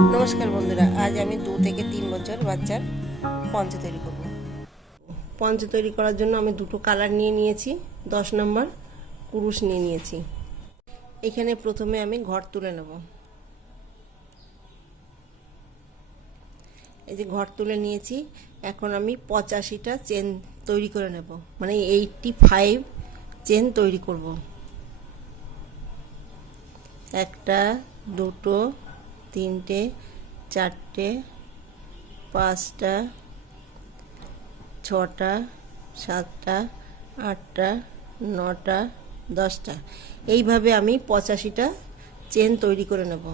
নমস্কার বন্ধুরা, আজ আমি 2 থেকে 3 বছর বাচ্চার পঞ্চ তৈরি করব। পঞ্চ তৈরি করার জন্য আমি দুটো কালার নিয়ে নিয়েছি, 10 নম্বর কুরুশ নিয়ে নিয়েছি। এখানে প্রথমে আমি ঘর তুলে নেব। এই যে ঘর তুলে নিয়েছি, এখন আমি 85টা চেন তৈরি করে নেব, মানে 85 চেন তৈরি করব। একটা, দুটো, তিনটে, চারটে, পাঁচটা, ছটা, সাতটা, আটটা, নটা, 10টা, এইভাবে আমি 85টা চেন তৈরি করে নেব।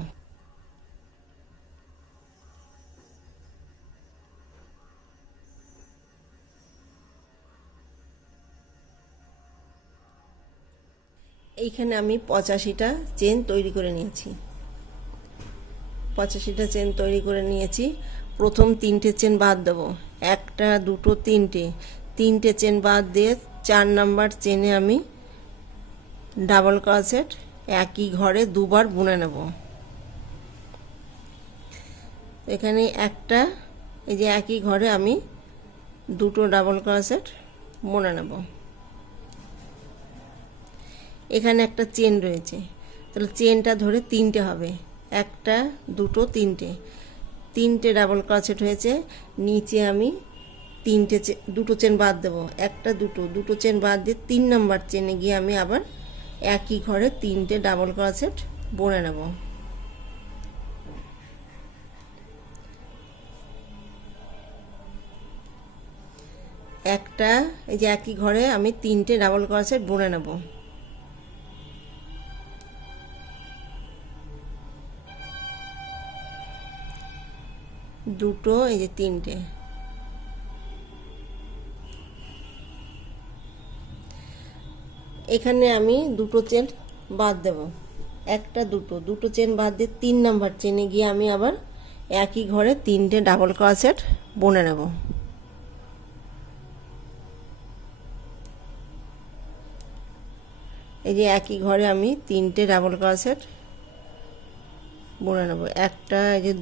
এইখানে আমি 85টা চেন তৈরি করে নিয়েছি। 85টা চেন তৈরি করে নিয়েছি। প্রথম 3টে চেন বাদ দেবো, একটা, দুটো, তিনটে চেন বাদ দিয়ে 4 নাম্বার চেনে আমি ডাবল ক্রোশেট একই ঘরে দুবার বুনে নেব। এখানে একটা, এই যে একই ঘরে আমি দুটো ডাবল ক্রোশেট বুনে নেব। এখানে একটা চেন রয়েছে, তাহলে চেনটা ধরে 3টে হবে, একটা, দুটো, তিনটে ডাবল ক্রোশেট হয়েছে। নিচে আমি দুটো চেন বাদ দেবো, একটা, দুটো চেন বাদ দিয়ে 3 নাম্বার চেনে গিয়ে আমি আবার একই ঘরে 3টে ডাবল ক্রোশেট বুনে নেব। একটা, এই যে একই ঘরে আমি 3টে ডাবল ক্রোশেট বুনে নেব। দুটো, এই যে 3টে। এখানে আমি দুটো চেন বাদ দেব, একটা, দুটো চেন বাদ দিয়ে 3 নাম্বার চেনে গিয়ে আমি আবার একই ঘরে 3টে ডাবল ক্রোশেট বুনে নেব। এই যে একই ঘরে আমি 3টে ডাবল ক্রোশেট বুনে নেব। একটা, এই যে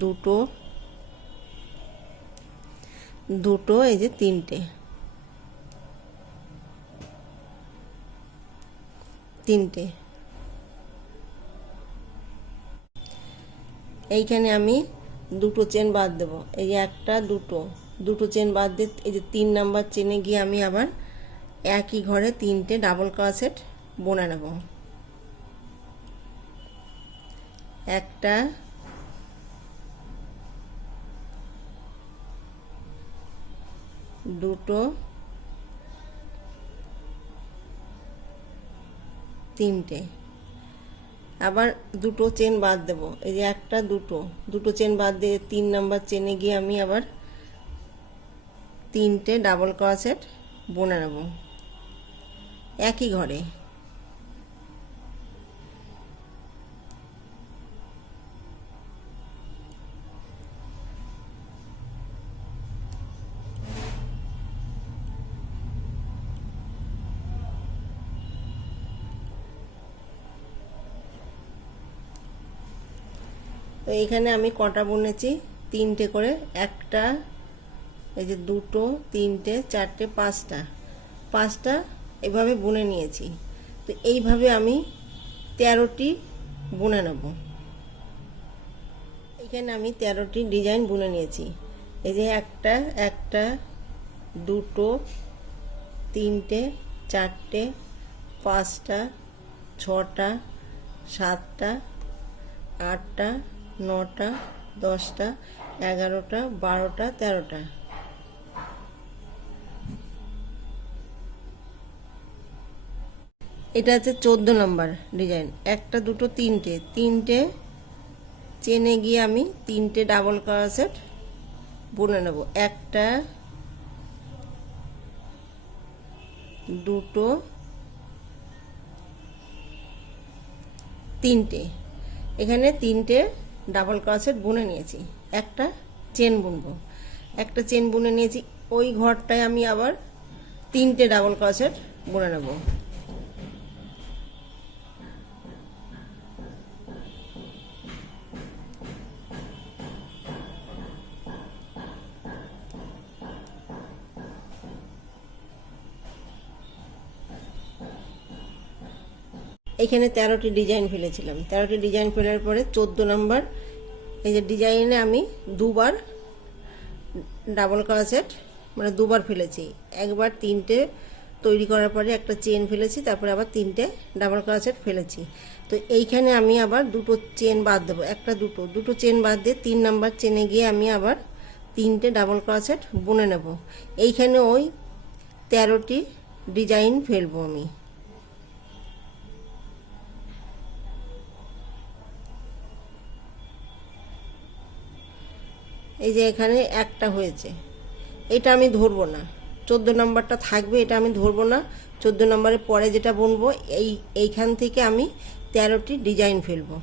দুটো, এই যে 3টে, এইখানে আমি দুটো চেন বাদ দেব, এই যে একটা, দুটো চেন বাদ দিয়ে এই যে 3 নাম্বার চেনে গিয়ে আমি আবার একই ঘরে 3টে ডাবল ক্রোশেট বুনে নেব। একটা, দুটো, 3টে, আবার দুটো চেন বাদ দেব, এই যে একটা, দুটো চেন বাদ দিয়ে 3 নাম্বার চেনে গিয়ে আমি আবার 3টে ডাবল ক্রোশেট বুনে নেব একই ঘরে। তো এইখানে আমি কটা বুনেছি, 3টে করে, একটা, এই যে দুটো, 3টে, 4টে, পাঁচটা এভাবে বুনে নিয়েছি। তো এইভাবে আমি 13টি বুনে নেব। এখানে আমি 13টি ডিজাইন বুনে নিয়েছি। এই যে একটা, দুটো, 3টে, 4টে, 5টা, 6টা, 7টা, 8টা, 9টা, 10টা, 11টা, 12টা, 13টা। এটা হচ্ছে 14 নম্বর ডিজাইন। একটা, দুটো, তিনটে চেনে গিয়ে আমি 3টে ডাবল ক্রোশেট বুনে নেব। একটা, দুটো, 3টে, এখানে 3টে ডাবল ক্রোশেট বুনে নিয়েছি। একটা চেন বুনবো, একটা চেন বুনে নিয়েছি, ওই ঘরটায় আমি আবার 3টে ডাবল ক্রোশেট বুনে নেব। এখানে 13টি ডিজাইন ফেলেছিলাম। 13টি ডিজাইন ফেলার পরে 14 নম্বর এই যে ডিজাইনে আমি দুবার ডাবল ক্রোশেট মানে দুবার ফেলেছি। একবার 3টে তৈরি করার পরে একটা চেন ফেলেছি, তারপরে আবার 3টে ডাবল ক্রোশেট ফেলেছি। তো এইখানে আমি আবার দুটো চেন বাদ দেবো, একটা দুটো চেন বাদ দিয়ে 3 নম্বর চেনে গিয়ে আমি আবার 3টে ডাবল ক্রোশেট বুনে নেব। এইখানে ওই 13টি ডিজাইন ফেলবো আমি। এই যে এখানে একটা হয়েছে, এটা আমি ধরবো না, 14 নম্বরটা থাকবে, এটা আমি ধরবো না। 14 নম্বরের পরে যেটা বুনবো এইখান থেকে আমি 13টি ডিজাইন ফেলবো।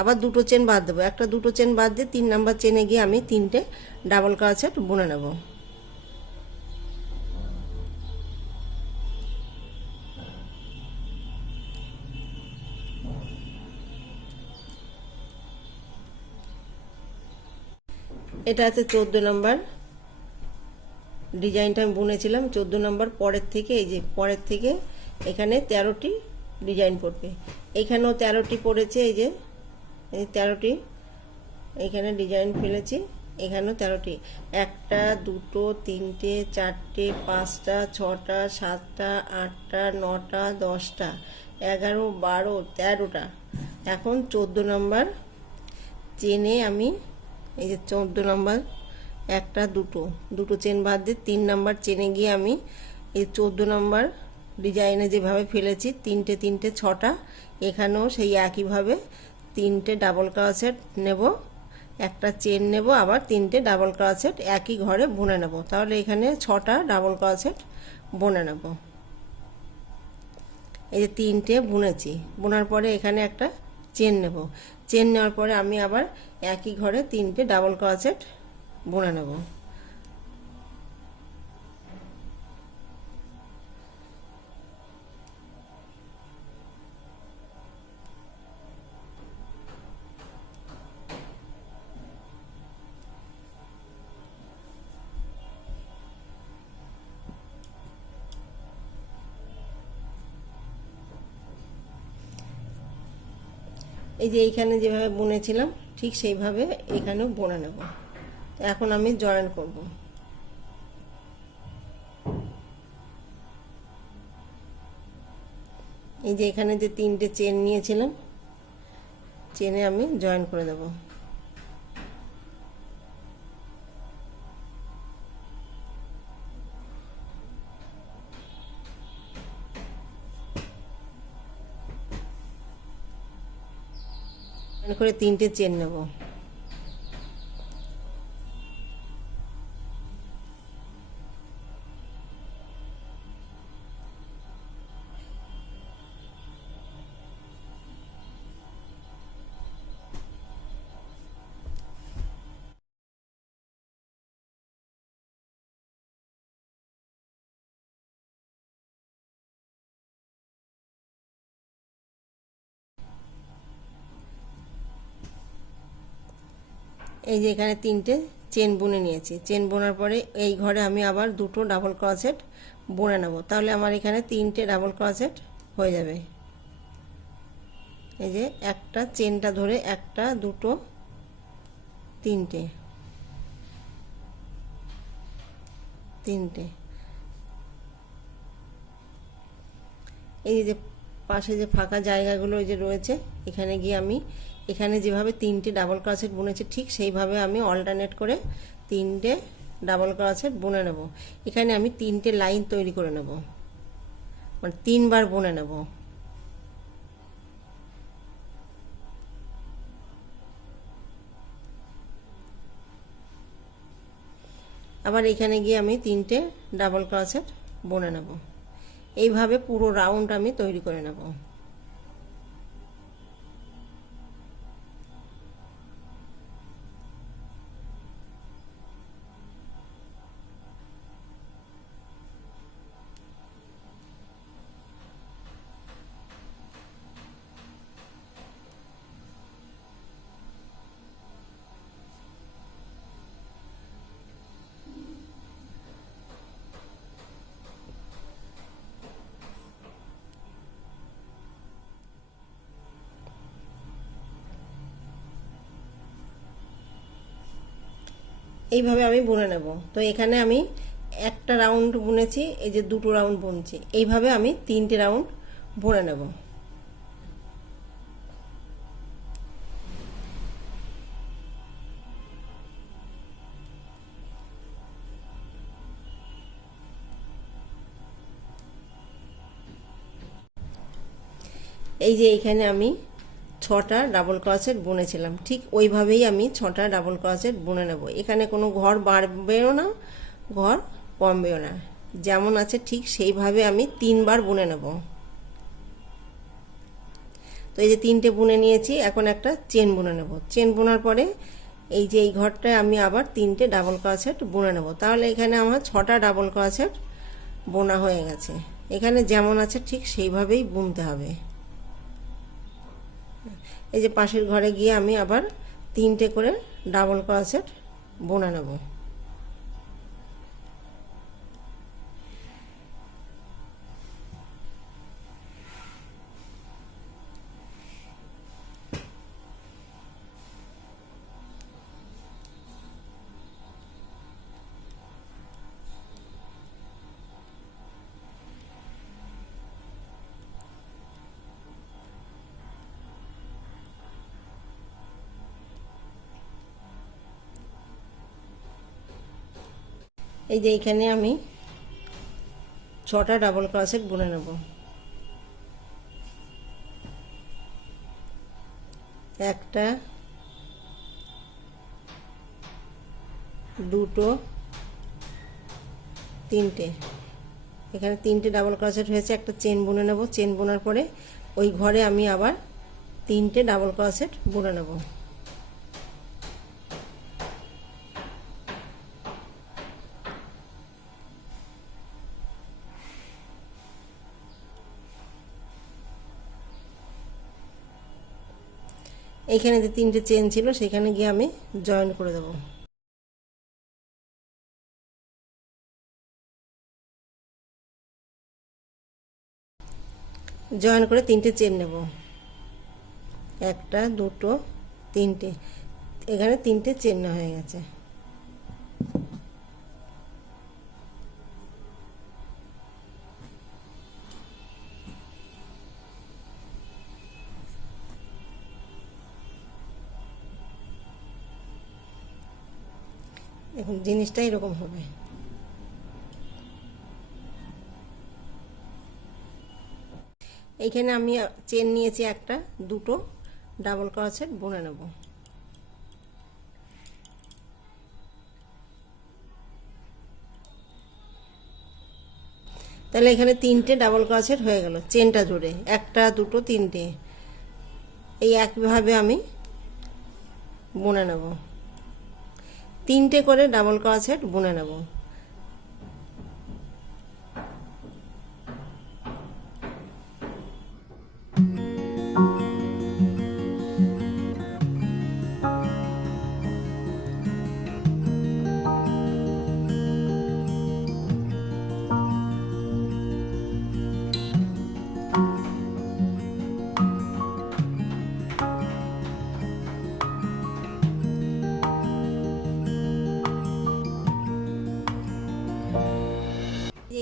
আবার দুটো চেন বাদ দেবো, একটা দুটো চেন বাদ দিয়ে 3 নম্বর চেনে গিয়ে আমি 3টে ডাবল ক্রোশেট বুনে নেব। এটা আছে 14 নম্বর ডিজাইনটা আমি বুনেছিলাম। 14 নম্বর পরের থেকে, এই যে পরের থেকে এখানে 13টি ডিজাইন পড়বে। এখানেও 13টি পড়েছে, এই যে 13টি এখানে ডিজাইন ফেলেছি। এখানেও 13টি, একটা দুটো তিনটে চারটে পাঁচটা ছটা সাতটা আটটা নটা 10টা 11 12 13টা। এখন 14 নম্বর চেনে আমি এই যে 14 নম্বর একটা দুটো চেন বাদ দিয়ে 3 নম্বর চেনে গিয়ে আমি এই 14 নম্বর ডিজাইনে যেভাবে ফেলেছি 3টে 6টা, এখানেও সেই একইভাবে 3টে ডাবল ক্রোশেট নেব, একটা চেন নেব, আবার 3টে ডাবল ক্রোশেট একই ঘরে বুনে নেব। তাহলে এখানে 6টা ডাবল ক্রোশেট বুনে নেব। এই যে 3টে বুনেছি, বোনার পরে এখানে একটা চেন নেব, চেন নেওয়ার পরে আমি আবার একই ঘরে 3টে ডাবল ক্রোশেট বুনে নেব। এই যে এইখানে যেভাবে বুনেছিলাম ঠিক সেইভাবে এখানেও বুনে নেব। এখন আমি জয়েন করব। এই যে এখানে যে 3টে চেন নিয়েছিলাম, চেনে আমি জয়েন করে দেব। জয়েন করে 3টে চেন নেব। এই যে এখানে 3টে চেন বুনে নিয়েছি, চেন বোনার পরে এই ঘরে আমি আবার দুটো ডাবল ক্রোশেট বুনে নেব। তাহলে আমার এখানে 3টে ডাবল ক্রোশেট হয়ে যাবে। এই যে একটা চেনটা ধরে একটা দুটো তিনটে এই যে পাশে যে ফাঁকা জায়গাগুলো এই যে রয়েছে, এখানে গিয়ে আমি এখানে যেভাবে 3টে ডাবল ক্রোশেট বুনেছি ঠিক সেইভাবে আমি অল্টারনেট করে 3টে ডাবল ক্রোশেট বুনে নেব। এখানে আমি 3টে লাইন তৈরি করে নেব, মানে 3বার বুনে নেব। আবার এখানে গিয়ে আমি 3টে ডাবল ক্রোশেট বুনে নেব। এইভাবে পুরো রাউন্ড আমি তৈরি করে নেব। এইভাবে আমি বুনে নেব। তো এখানে আমি একটা রাউন্ড বুনেছি, এই যে দুটো রাউন্ড বুনছি, এইভাবে আমি 3টে রাউন্ড বুনে নেব। এই যে এইখানে আমি 6টা ডাবল ক্রোশেট বুনেছিলাম, ঠিক ওইভাবেই আমি 6টা ডাবল ক্রোশেট বুনে নেব। এখানে কোনো ঘর বাড়বেও না, ঘর কমবেও না, যেমন আছে ঠিক সেইভাবে আমি 3বার বুনে নেব। তো এই যে 3টে বুনে নিয়েছি, এখন একটা চেন বুনে নেব। চেন বোনার পরে এই যে এই ঘরটায় আমি আবার 3টে ডাবল ক্রোশেট বুনে নেব। তাহলে এখানে আমার 6টা ডাবল ক্রোশেট বোনা হয়ে গেছে। এখানে যেমন আছে ঠিক সেইভাবেই বুনতে হবে। এই যে পাশের ঘরে গিয়ে আমি আবার 3টে করে ডাবল ক্রোশেট বুনে নেব। এই যে এখানে আমি 6টা ডাবল ক্রোশেট বুনে নেব। একটা, দুটো, 3টে। এখানে 3টে ডাবল ক্রোশেট হয়েছে, একটা চেন বুনে নেব। চেন বোনার পরে ওই ঘরে আমি আবার 3টে ডাবল ক্রোশেট বুনে নেব। এইখানে যে 3টে চেন ছিল সেখানে গিয়ে আমি জয়েন করে দেব। জয়েন করে 3টে চেন নেব, একটা, দুটো, 3টে। এখানে 3টে চেন নেওয়া হয়ে গেছে। এখন জিনিসটা এরকম হবে। এইখানে আমি চেন নিয়েছি একটা, দুটো ডাবল ক্রোশেট বুনে নেব। তাহলে এখানে 3টে ডাবল ক্রোশেট হয়ে গেল চেনটা জুড়ে, একটা, দুটো, 3টে। এই একইভাবে আমি বুনে নেব, 3টে করে ডাবল ক্রোশেট বুনে নেব।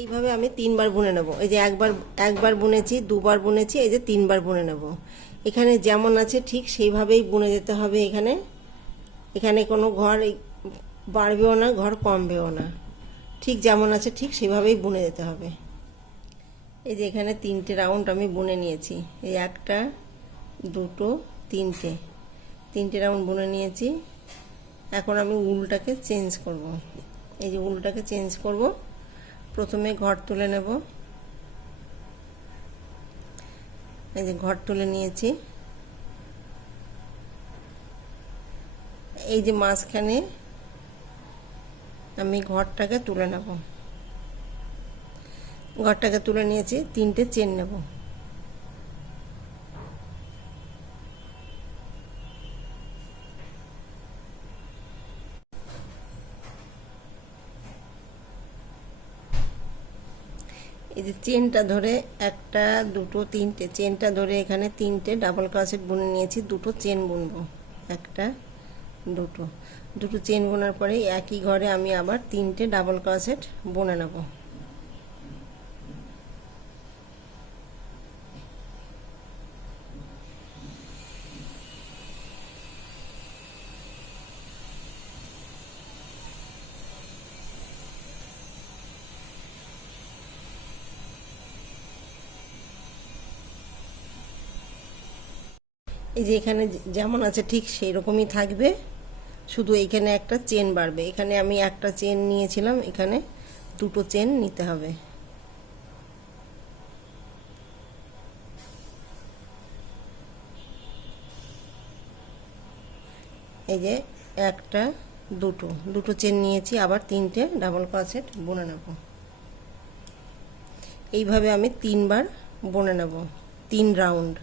এইভাবে আমি 3বার বুনে নেব। এই যে একবার বুনেছি, দুবার বুনেছি, এই যে 3বার বুনে নেব। এখানে যেমন আছে ঠিক সেইভাবেই বুনে যেতে হবে। এখানে কোনো ঘর বাড়বেও না, ঘর কমবেও না, ঠিক যেমন আছে ঠিক সেভাবেই বুনে যেতে হবে। এই যে এখানে 3টে রাউন্ড আমি বুনে নিয়েছি, এই একটা, দুটো, 3টে রাউন্ড বুনে নিয়েছি। এখন আমি উলটাকে চেঞ্জ করব। এই যে উলটাকে চেঞ্জ করব, প্রথমে ঘর তুলে নেব। এই যে ঘর তুলে নিয়েছি। এই যে মাঝখানে আমি ঘরটাকে তুলে নেব। ঘরটাকে তুলে নিয়েছি, 3টে চেন নেব। এই যে চেনটা ধরে একটা, দুটো, 3টে চেনটা ধরে এখানে 3টে ডাবল ক্রোশেট বুনে নিয়েছি, দুটো চেন বুনবো। একটা, দুটো দুটো চেন বোনার পরে একই ঘরে আমি আবার 3টে ডাবল ক্রোশেট বুনে নেব। এই যে এখানে যেমন আছে ঠিক সেই রকমই থাকবে, শুধু এইখানে একটা চেন বাড়বে। এখানে আমি একটা চেন নিয়েছিলাম, এখানে দুটো চেন নিতে হবে। এই যে একটা দুটো দুটো চেন নিয়েছি, আবার 3টে ডাবল ক্রোশেট বুনে নেব। এইভাবে আমি 3বার বুনে নেব, 3 রাউন্ড।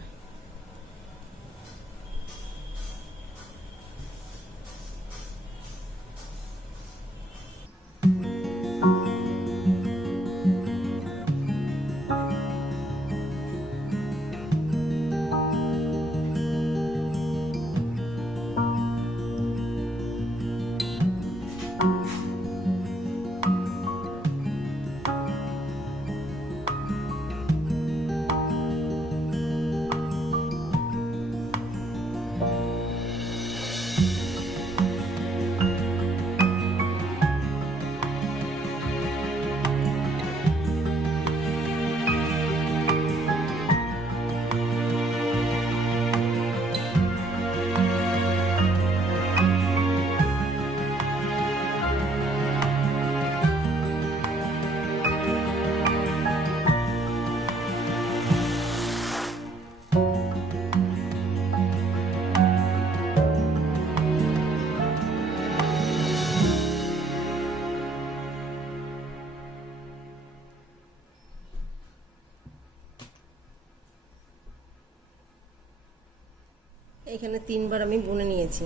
এখানে 3বার আমি বুনে নিয়েছি,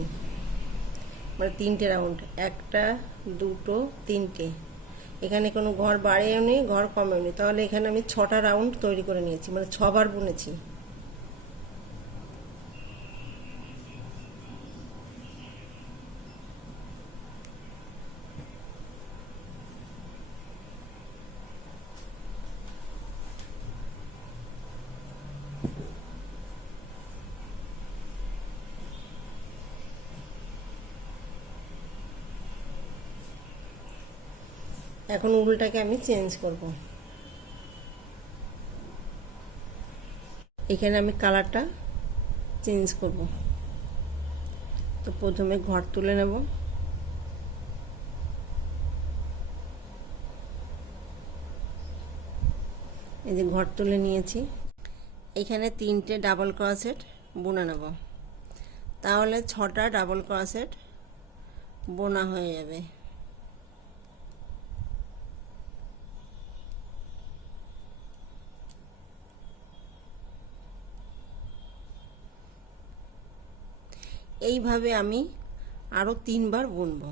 মানে 3টে রাউন্ড, একটা দুটো 3টে। এখানে কোনো ঘর বাড়েও নেই, ঘর কমেও নেই, তাহলে এখানে আমি 6টা রাউন্ড তৈরি করে নিয়েছি, মানে 6বার বুনেছি। এখন উলটাকে আমি চেঞ্জ করব। এখানে আমি কালারটা চেঞ্জ করব। তো প্রথমে ঘর তুলে নেব, এই যে ঘর তুলে নিয়েছি। এখানে 3টে ডাবল ক্রোশেট বুনে নেব, তাহলে 6টা ডাবল ক্রোশেট বোনা হয়ে যাবে। এইভাবে আমি আরও 3বার বুনবো।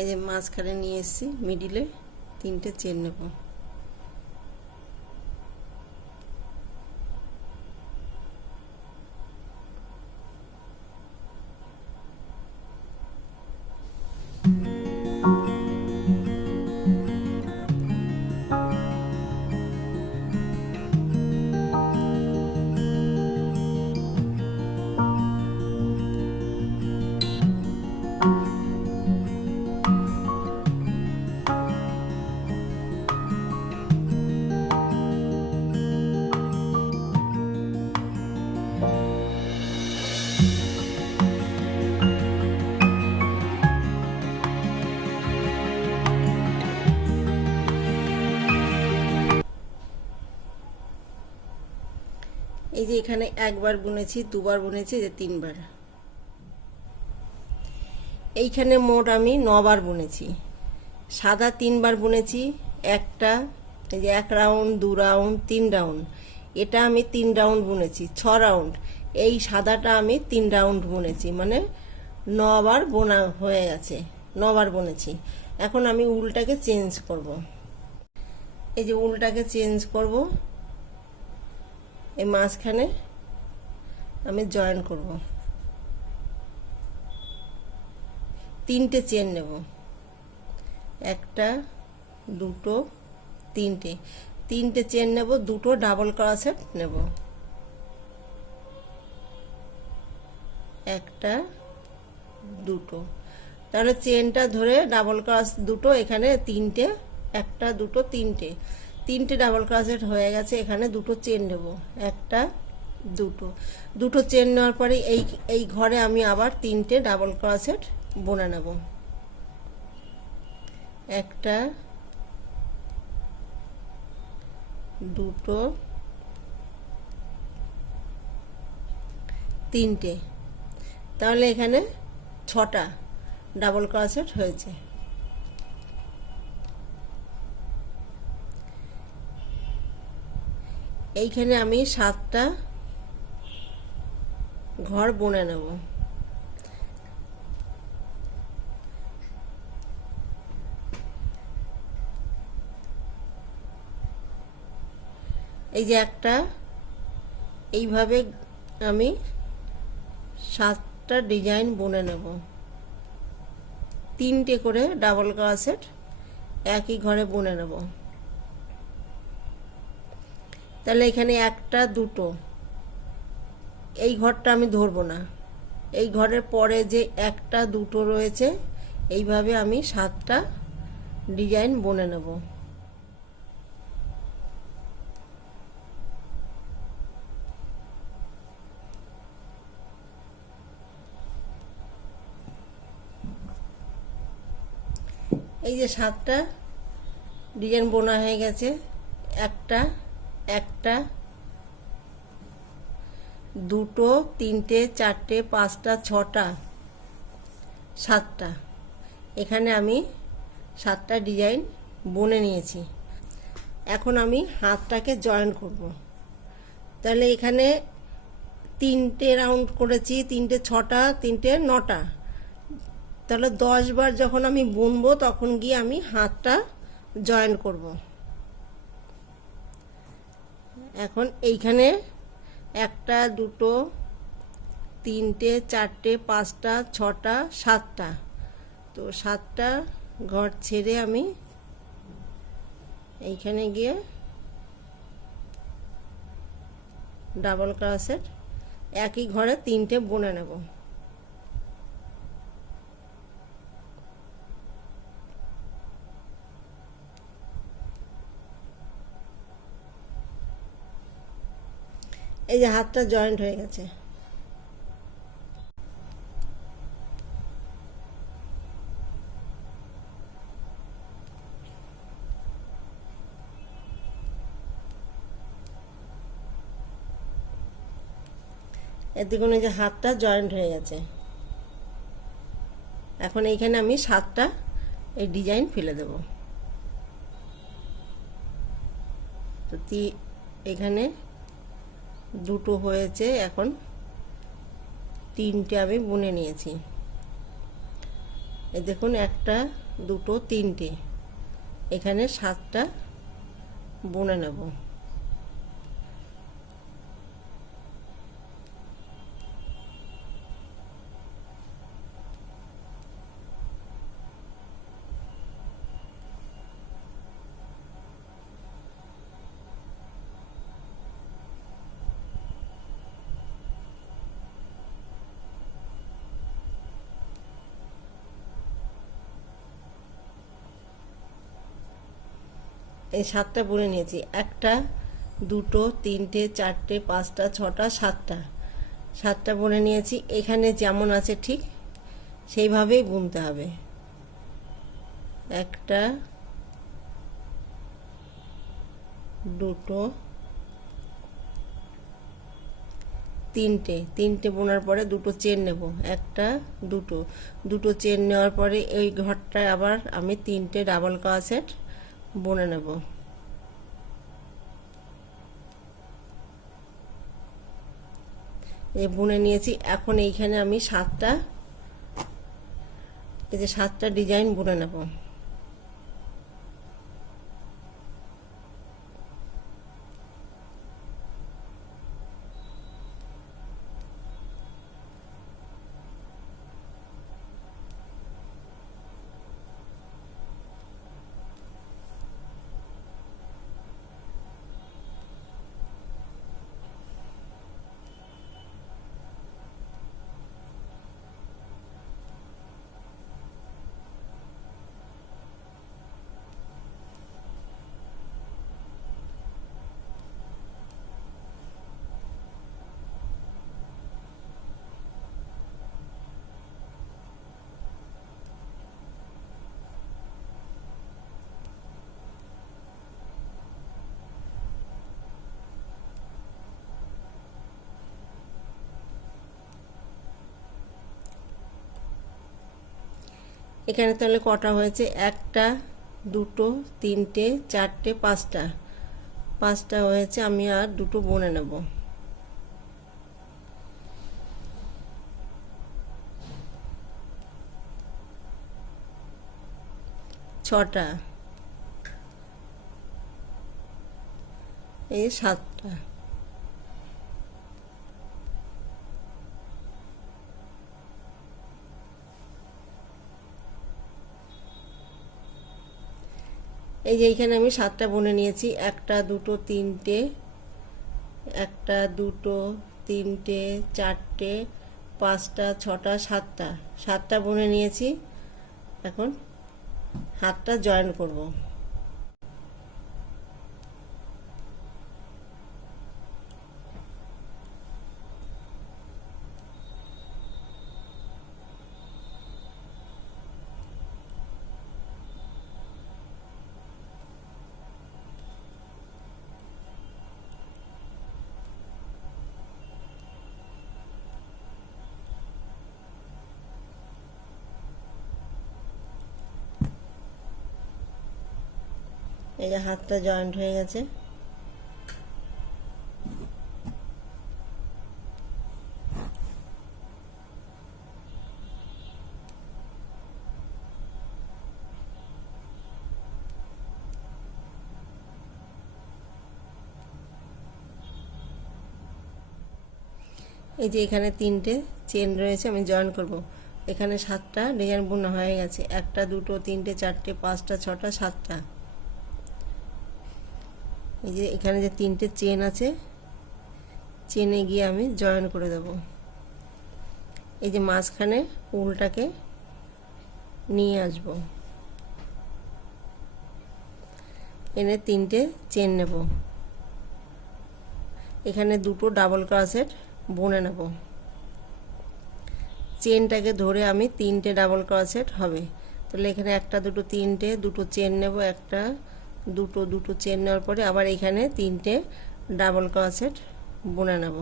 এই যে মাঝখানে নিয়ে এসেছি, মিডিলে 3টে চেন নেব। এই যে এখানে একবার বুনেছি, দুবার বুনেছি, যে তিনবার। এইখানে মোট আমি 9বার বুনেছি। সাদা 3বার বুনেছি, একটা, এই যে 1 রাউন্ড, 2 রাউন্ড, 3 রাউন্ড, এটা আমি 3 রাউন্ড বুনেছি, 6 রাউন্ড। এই সাদাটা আমি 3 রাউন্ড বুনেছি, মানে 9বার বোনা হয়ে গেছে, 9বার বুনেছি। এখন আমি উলটাকে চেঞ্জ করব। এই যে উলটাকে চেঞ্জ করব, এই মাঝখানে আমি জয়েন করব, 3টে চেন নেব, একটা, দুটো, তিনটে চেন নেব, 2টো ডাবল ক্রোশেট নেব, একটা, দুটো। তাহলে চেনটা ধরে ডাবল ক্রস 2টো, এখানে 3টে, একটা, দুটো, তিনটে ডাবল ক্রোশেট হয়ে গেছে। এখানে 2টো চেন নেব, একটা, দুটো চেন নেওয়ার পরে এই ঘরে আমি আবার 3টে ডাবল ক্রোশেট বুনে নেব, একটা, দুটো, তিনটে। তাহলে এখানে 6টা ডাবল ক্রোশেট হয়েছে। এইখানে আমি 7টা ঘর বুনে নেব। এই যে একটা, এইভাবে আমি 7টা ডিজাইন বুনে নেব, 3টে করে ডাবল ক্রোশেট একই ঘরে বুনে নেব। তাহলে এখানে একটা, দুটো, এই ঘরটা আমি ধরবো না, এই ঘরের পরে যে একটা, দুটো রয়েছে, এইভাবে আমি 7টা ডিজাইন বুনে নেব। এই যে 7টা ডিজাইন বোনা হয়ে গেছে, একটা, দুটো, তিনটে, চারটে, 5টা, 6টা, 7টা। এখানে আমি 7টা ডিজাইন বুনে নিয়েছি। এখন আমি হাতটাকে জয়েন করব। তাহলে এখানে 3টে রাউন্ড করেছি, 3টে 6টা, 3টে 9টা। তাহলে 10বার যখন আমি বুনবো তখন গিয়ে আমি হাতটা জয়েন করব। এখন এইখানে একটা, দুটো, তিনটে, চারটে, 5টা, 6টা, 7টা। তো 7টা ঘর ছেড়ে আমি এইখানে গিয়ে ডাবল ক্রোশেট একই ঘরে 3টে বুনে নেব। এই যে হাতটা জয়েন্ট হয়ে গেছে। এর দেখুন এই যে হাতটা জয়েন্ট হয়ে গেছে। এখন এইখানে আমি 7টা এই ডিজাইন ফেলে দেব। তো এখানে দুটো হয়েছে, এখন 3টে আমি বুনে নিয়েছি। এই দেখুন একটা, দুটো, 3টে, এখানে 7টা বুনে নেব। এই 7টা বুনে নিয়েছি, একটা, দুটো, তিনটে, চারটে, 5টা, 6টা, 7টা বুনে নিয়েছি। এখানে যেমন আছে ঠিক সেইভাবেই বুনতে হবে। একটা, দুটো, তিনটে তিনটে বোনার পরে দুটো চেন নেব, একটা দুটো দুটো চেন নেওয়ার পরে এই ঘরটায় আবার আমি তিনটে ডাবল ক্রোশেট বুনে নেব। এই বুনে নিয়েছি। এখন এইখানে আমি সাতটা, এই যে সাতটা ডিজাইন বুনে নেব। এখানে তাহলে কটা হয়েছে? একটা দুটো তিনটে চারটে পাঁচটা, পাঁচটা হয়েছে। আমি আর দুটো বুনে নেব। ছটা, এই সাতটা, এই যে এইখানে আমি সাতটা বুনে নিয়েছি। একটা দুটো তিনটে, একটা দুটো তিনটে চারটে পাঁচটা ছটা সাতটা, সাতটা বুনে নিয়েছি। এখন হাতটা জয়েন করব। এই যে হাতটা জয়েন্ট হয়ে গেছে। এই যে এখানে তিনটে চেন রয়েছে, আমি জয়েন করব। এখানে সাতটা ডিজাইন বোনা হয়ে গেছে। একটা দুটো তিনটে চারটে পাঁচটা ছটা সাতটা। এই যে এখানে যে তিনটে চেন আছে, চেনে গিয়ে আমি জয়েন করে দেব। এই যে মাঝখানে উলটাকে নিয়ে আসব, এনে তিনটে চেন নেব। এখানে দুটো ডাবল ক্রোশেট বুনে নেব। চেনটাকে ধরে আমি তিনটে ডাবল ক্রোশেট হবে। তাহলে এখানে একটা দুটো তিনটে, দুটো চেন নেব, একটা দুটো দুটো চেন নেওয়ার পরে আবার এখানে তিনটে ডাবল ক্রোশেট বুনে নেব।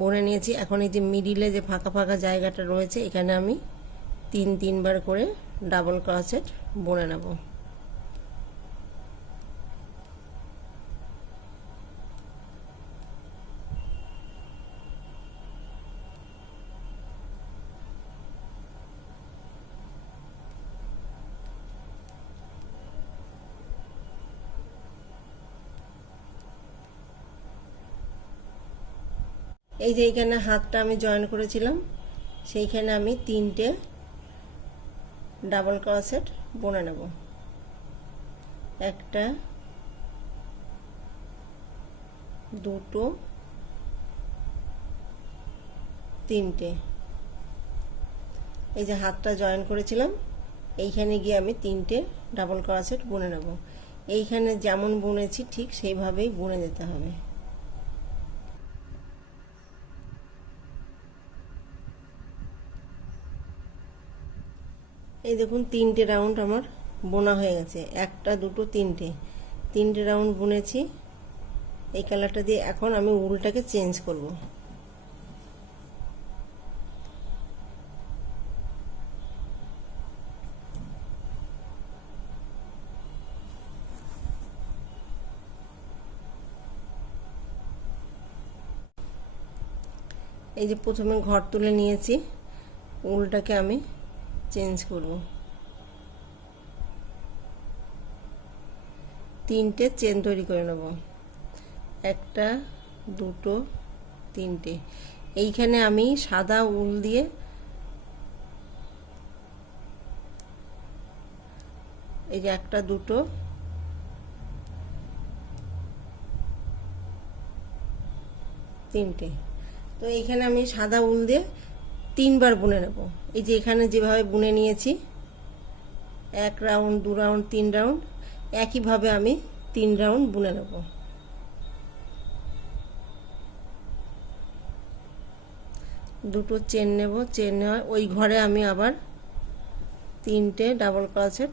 বুনে নিয়েছি। এখন এই যে মিডিলে যে ফাঁকা ফাঁকা জায়গাটা রয়েছে, এখানে আমি তিনবার করে ডাবল ক্রোশেট বুনে নেব। এই যে এইখানে হাতটা আমি জয়েন করেছিলাম, সেইখানে আমি তিনটে ডাবল ক্রোশেট বুনে নেব। একটা দুটো তিনটে। এই যে হাতটা জয়েন করেছিলাম, এইখানে গিয়ে আমি তিনটে ডাবল ক্রোশেট বুনে নেব। এইখানে যেমন বুনেছি ঠিক সেইভাবেই বুনে যেতে হবে। এই দেখুন 3টে রাউন্ড আমার বোনা হয়ে গেছে, 1টা 2টো 3টে রাউন্ড বুনেছি। এই কালারটা দিয়ে এখন আমি উলটাকে চেঞ্জ করব। এই যে প্রথমে ঘর তুলে নিয়েছি, উলটাকে আমি চেঞ্জ করব। 3টে চেন তৈরি করে নেব, 1টা 2টো 3টে। এইখানে আমি সাদা উল দিয়ে এই যে 1টা 2টো 3টে, তো এইখানে আমি সাদা উল দিয়ে 3বার বুনে নেব। এই যে এখানে যেভাবে বুনে নিয়েছি 1 রাউন্ড 2 রাউন্ড 3 রাউন্ড, একইভাবে আমি 3 রাউন্ড বুনে নেব। দুটো চেন নেব, চেন নেওয়া ওই ঘরে আমি আবার 3টে ডাবল ক্রোশেট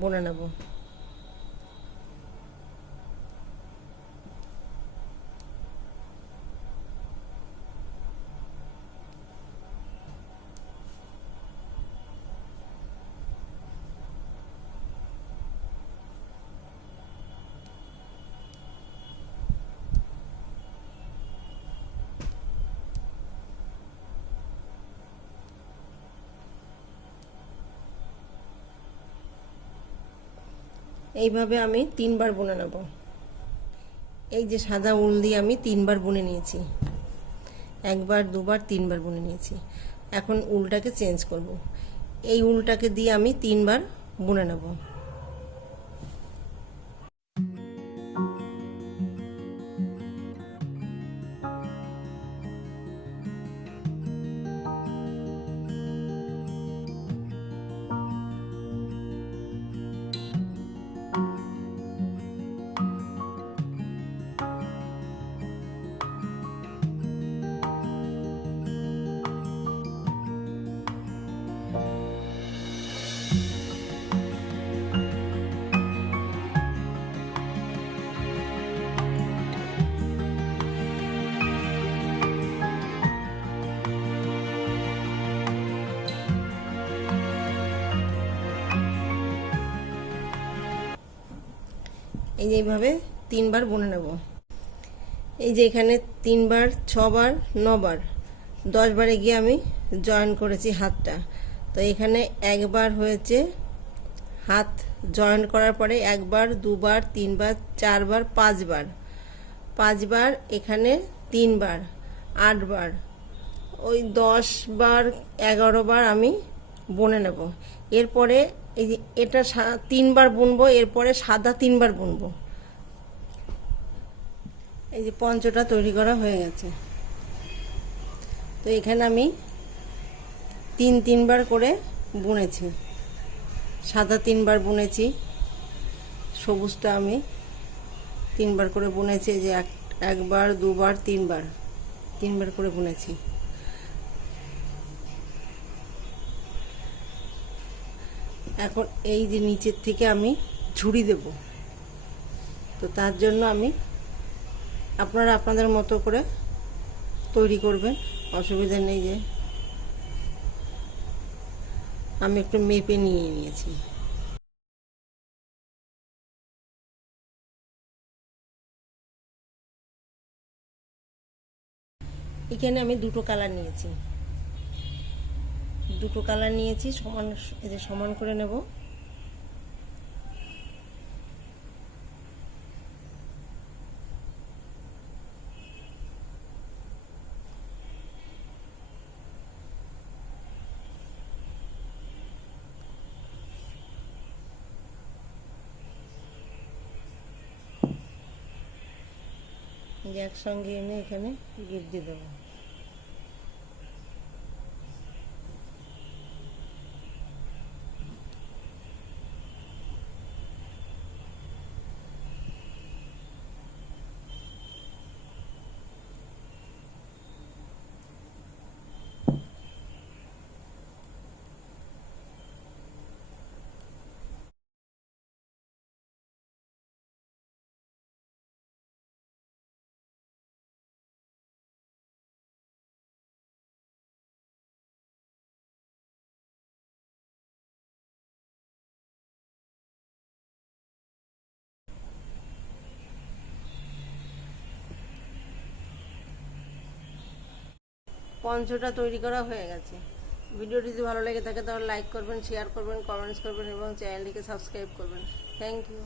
বুনে নেব। এইভাবে আমি 3বার বুনে নেব। এই যে সাদা উল দিয়ে আমি 3বার বুনে নিয়েছি, 1বার 2বার 3বার বুনে নিয়েছি। এখন উলটাকে চেঞ্জ করব। এই উলটাকে দিয়ে আমি 3বার বুনে নেব। এই যে এইভাবে 3বার বুনে নেব। এই যে এখানে 3বার 6বার 9বার 10বারে গিয়ে আমি জয়েন করেছি হাতটা, তো এখানে 1বার হয়েছে হাত জয়েন করার পরে 1বার 2বার 3বার 4বার 5বার এখানে 3বার 8বার, ওই 10বার 11বার আমি বুনে নেব। এরপরে এই যে এটা 3বার বুনবো, এরপরে সাদা 3বার বুনবো। এই যে পঞ্চটা তৈরি করা হয়ে গেছে, তো এখানে আমি 3বার করে বুনেছি। সাদা 3বার বুনেছি, সবুজটা আমি 3বার করে বুনেছি। যে 1বার 2বার 3বার করে বুনেছি। এখন এই যে নিচের থেকে আমি ঝুড়ি দেব, তো তার জন্য আমি আপনারা আপনাদের মতো করে তৈরি করবেন, অসুবিধা নেই। যে আমি একটু মেপে নিয়ে নিয়েছি। এখানে আমি দুটো কালার নিয়েছি, সমান এই যে সমান করে নেব। একসঙ্গে এনে এখানে গিট দিয়ে দেবো। পঞ্চটা তৈরি করা হয়ে গেছে। ভিডিওটি যদি ভালো লেগে থাকে তাহলে লাইক করবেন, শেয়ার করবেন, কমেন্টস করবেন এবং চ্যানেলটিকে সাবস্ক্রাইব করবেন। Thank you.